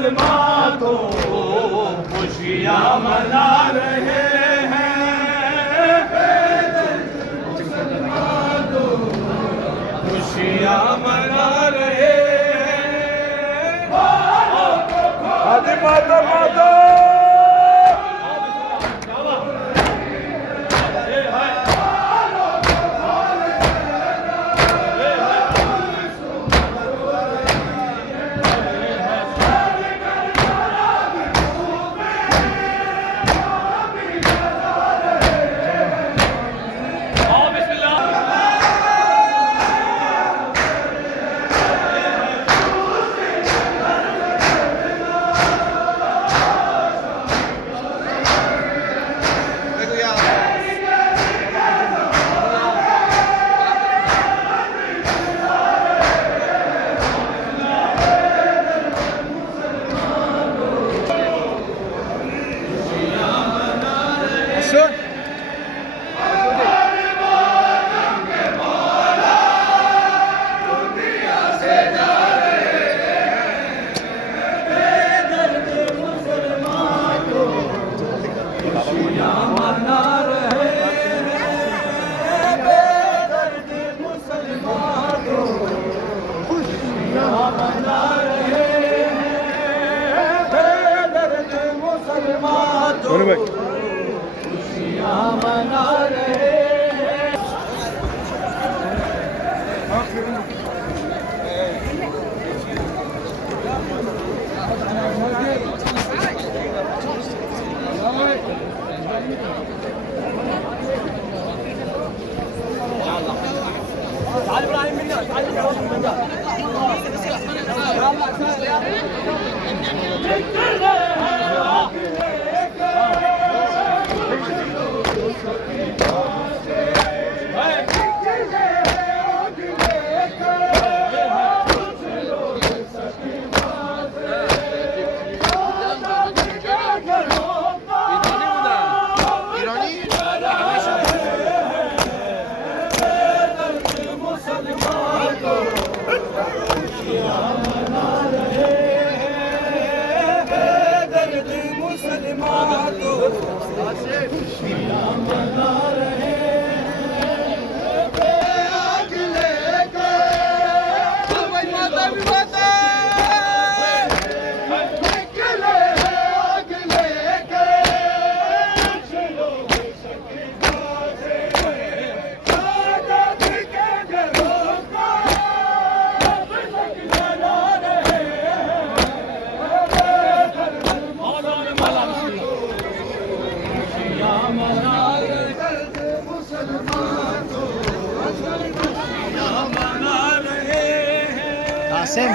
मुसलमान तो खुशियाँ मना रहे हैं, खुशियाँ मना रहे हैं। माता माता Sim.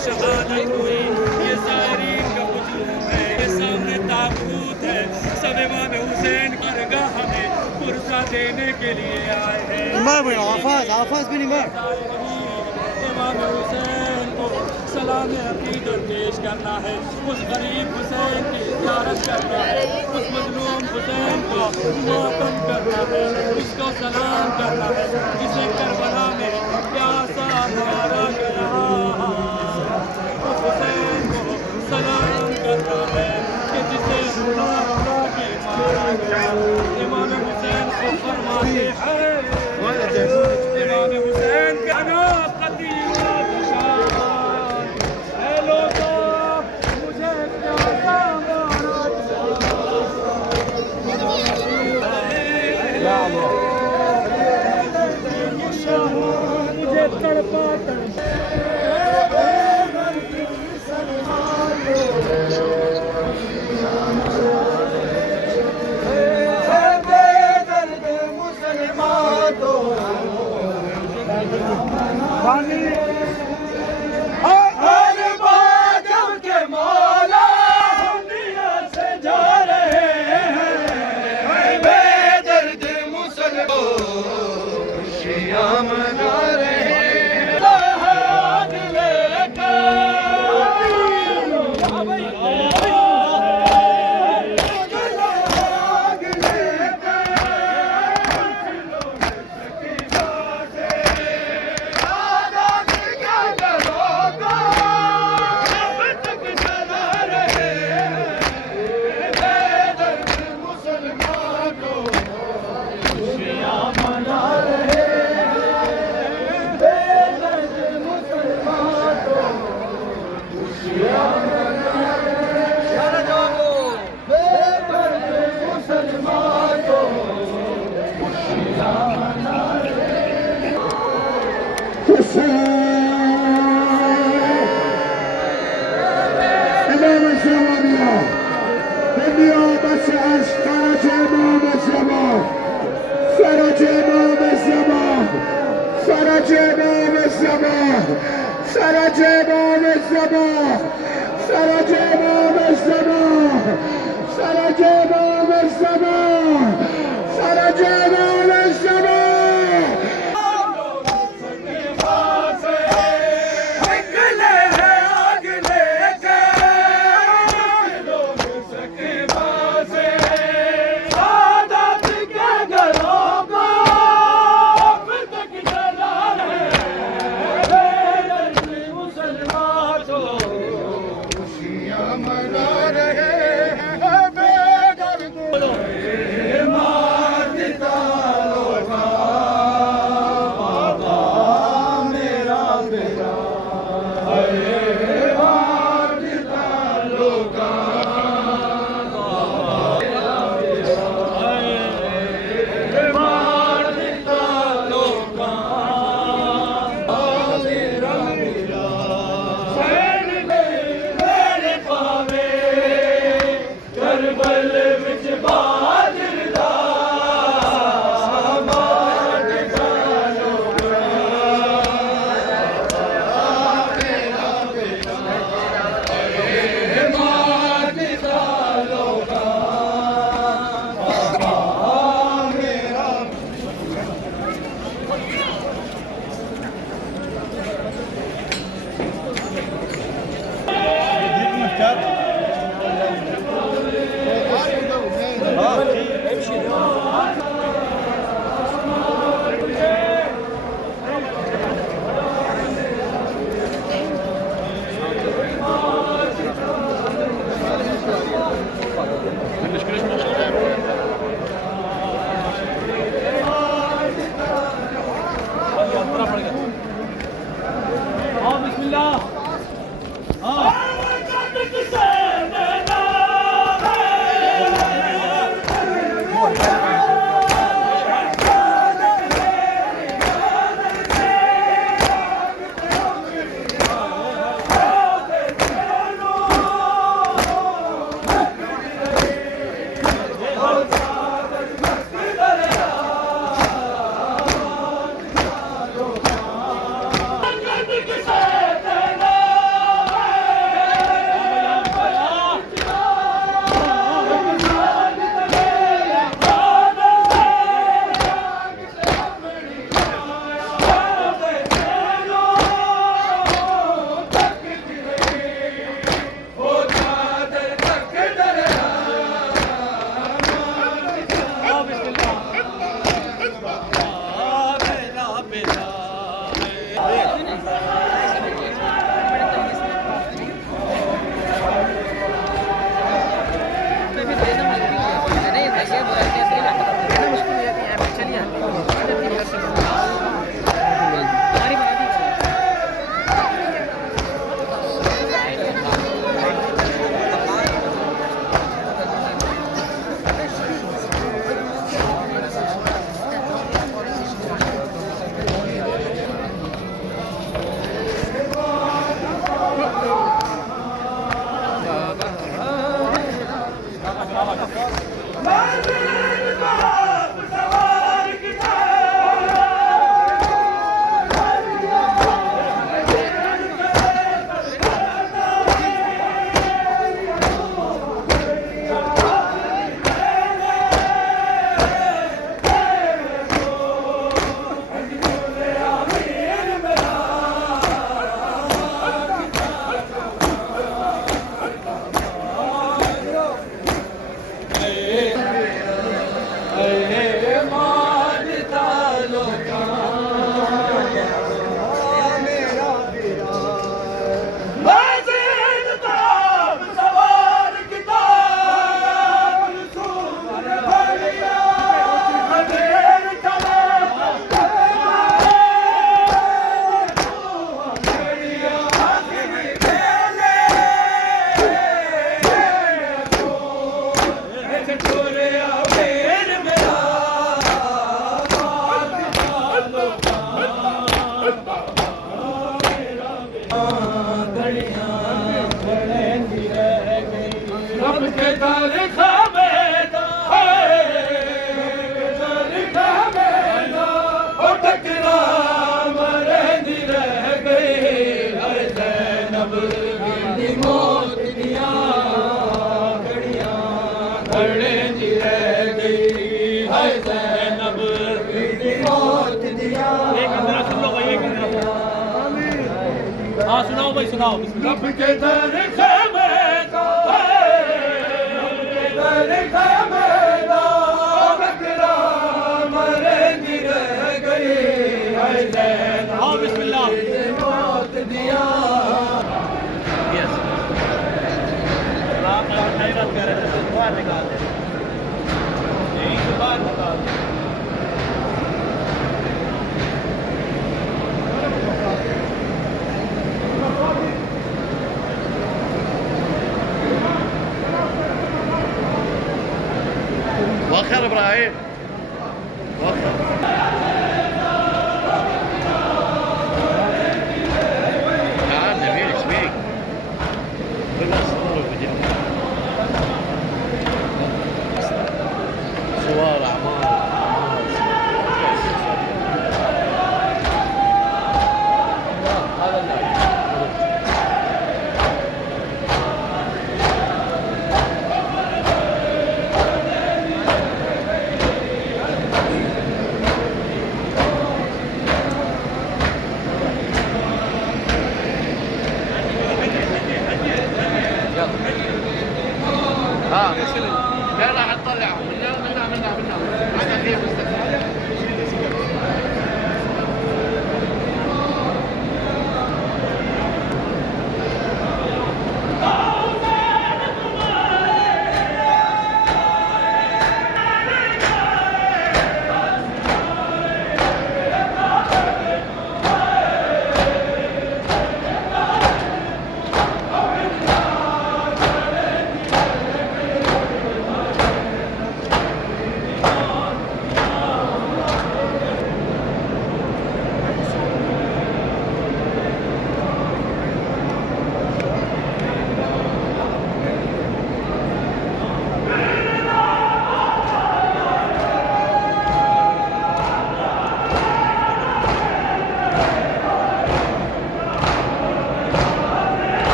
शहादत हुई, ये सारी का वजूद है, ये सामने ताबूत है, सब इमाम हुसैन की दरगाह में पुरसा देने के लिए आए हैं। इमाम हुसैन को सलाम अकीदत पेश करना है, उस गरीब हुसैन की ज़ियारत करना है, उस मज़लूम हुसैन को मातम करना है, उसको सलाम करना है, जिसे करबला में प्यासा मारा गया, उस हुसैन को सलाम करना है कि जिसे खुदा के मारा गया। इमाम हुसैन को फरमाते हैं, इमाम हुसैन का नाम मुझे तड़पा बेदर्द मुसलमान तो हर बात के मौला दुनिया से जा रहे हैं बेदर्द मुसलमान खुशियां मना रहे हैं आग मना रहे हैं बेदर्द रब के दर खामेदा टकराम रहंदी रह गई हर ज़ैनब दी मौत दियां घड़ियां खड़ेंदी रह गई हर ज़ैनब दी मौत दियां। एक अंदर सुन लो भाई, एक अंदर। हाँ सुनाओ भाई, सुनाओ। रब के दर खामेदा टकराम रहंदी रह गई हर ज़ैनब हाँ बिस्मिल्लाह। मौत दियां। यस आप खैरत कर रहे थे, बाहर निकाल दे, यहीं से बाहर निकाल दे। وخير ابراهيم